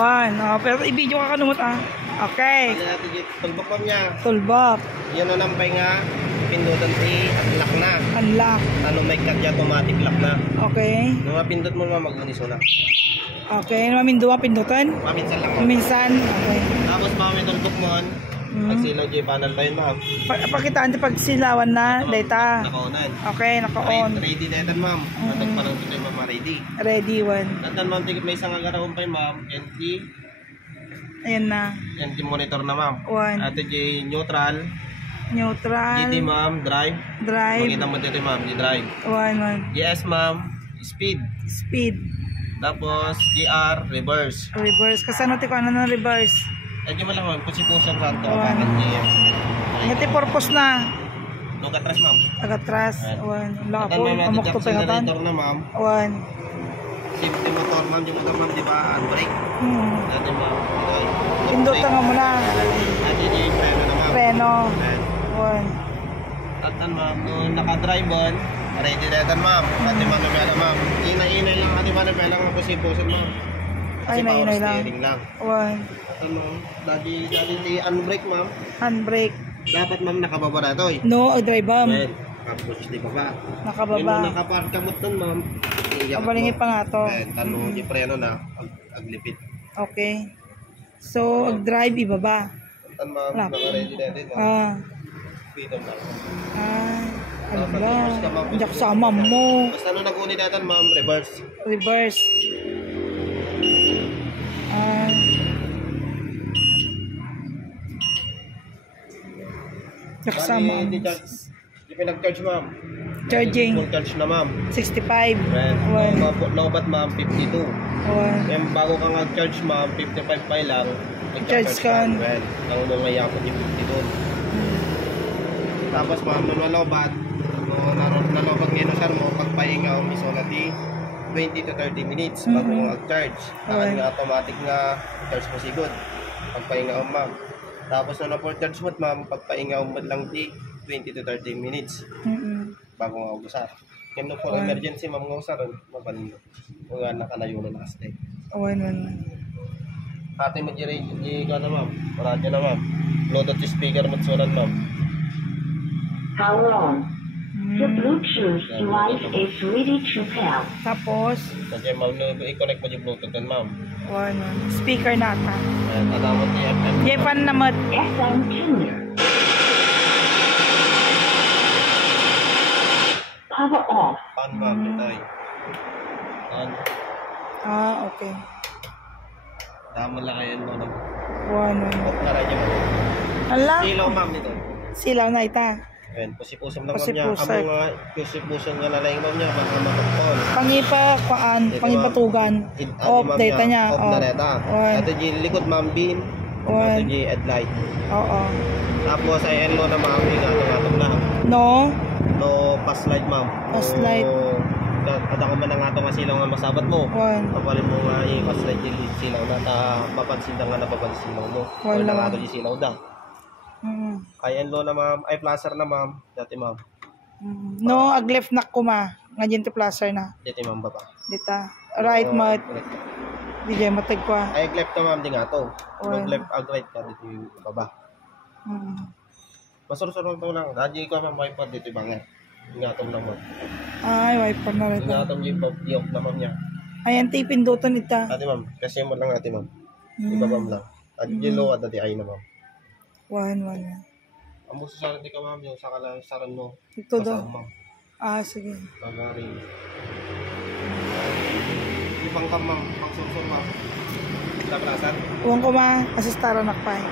One. Oh, pero i-video ka kanumot Okay. Ano natin yung tulbok ma'am niya. Tulbok. Yan na nampay nga. Pindutan unlock na. Unlock. Ano may kadya automatic lock na. Okay. Nung mapindot mo naman mag-uniso na. Okay. Maminduwa pindutan? Paminsan lang. Minsan. Okay. Tapos ma'am may tulbok mo. Pag silaw dyan panel pa yun ma'am. Pakitaan din pag silawan na data. Naka-onan. Okay. Naka-on. Ready na ito ma'am. Matag parang ito yung mama ready. Ready one. Nantan ma'am tigit may isang agaraon pa yun ma'am. NT. Ayan na. NT monitor na ma'am. One. At ito neutral. Neutral. GD ma'am. Drive. Drive. Makita mo dito ma'am. G-drive. One. GS ma'am. Speed. Speed. Tapos GR. Reverse. Reverse. Kasano ti ko ano ng reverse? Eh di mo lang ma'am. Kasi po sa rato. One. Bakit GS. Ngati purpose na. Nung katras ma'am. Tagatras. One. Wala At po. may Amok to pengatan. accelerator na ma'am. One. Safety motor ma'am. Yung motor ma'am di ba? Handbrake. Dati ma'am. Pindot nga mo na. At yun yung preno na ma'am. Preno. One. At ma'am. Nung naka-drive on. Ready na yan ma'am. Ati manumela ma'am. Inay-inay lang ati manumela nga po sipusin ma'am. Ay, Kasi power lang. steering lang. One. At ma'am. Dati unbrake ma'am. Handbrake. Dapat ma'am nakababa na ito eh. No, drive bomb. Well, tapos di baba. Nakababa. Yung nakapark kamot nun ma'am. Kabalingin pa nga to. Tanong yung preno na. Aglipit. Okay. So, ag-drive ibaba. Tan ma'am. Naka-ready na din ma'am. Freedom lang. Ala. Andiyak sama mo. Basta nung nag-uni natin ma'am, reverse. Reverse. Naksama. Di pinag-charge ma'am. Charging. Full charge na ma'am. 65. Well, lobat ma'am, 52. One. Bago ka nag-charge ma'am, 55 pa lang. Charge ka. Well, ang nung mayakot yung 52. Tapos ma'am, nung nalobat, nalobat ngayon sir mo, pagpahinga o miso na di 20 to 30 minutes bago mo mag-charge. Saan nga automatic nga charge mo sigod. Pagpahinga o ma'am. Tapos nung na-full charge mo ma'am, pagpahinga o lang di 20 to 30 minutes bago nga usar. Kaya for emergency ma'am nga usar, mapanin mo. Kung nga nakalayo na nakastay. One. Ate mo di ka na ma'am. Radyo na ma'am. Bluetooth speaker mo sunan ma'am. Power on. The Bluetooth device is ready to pair. Tapos? Kasi ma'am, i-connect mo yung Bluetooth yan ma'am. One. Speaker na ka. Ayan, alamot yung FM. Jepan naman. FM tuner. Power off. Pan ma'am, ito'y. Pan. Okay. Dama lang kayo mo na. One. Off na rin yung ma'am. Ala? Silaw ma'am nito. Silaw na ita. Ayan, pusipusam lang ma'am niya. Pusipusay. Ang mga pusipusam nga lalayang ma'am niya, mga matutol. Pangipatugan. Off data niya. Off na data. Ito yung likod ma'am beam. Ito yung headlight. Oo. Tapos ay yellow na ma'am yung atong lang. No? No pass light ma'am. Pass light. Kada ko man ang atong nga silaw nga masabat mo. Papalit mo nga yung pass light yung silaw na papansin na nga napapansin mo. Wala nga ito yung silaw da. Ay yellow na ma'am. Ay placer na ma'am. Dati ma'am. No, ag-left na ko ma. Nga dyan to placer na. Dito ma'am baba. Dita. Right mat. Di dyan matag ko. Ay left ka ma'am di nga to. Left ag-right ka dito yung baba. Masursurong to lang. Dadya ko ma'am wiper dito yung bangay. Ingatom lang ma'am. Ay, wiper na rin. Ingatom yung na ma'am niya. Ay, anti pindutan ita. Ate ma'am. Kasi mo lang ate ma'am. Ibabam lang. At yung low at dati ay na ma'am. One. Ang muso sa rin di ka ma'am. Yung sa saran mo. Ito daw. Sige. Magari. Yung pangkam ma'am. Pang sursur ma'am. Labrasan. Huwag ko ma. Asistara nakpay.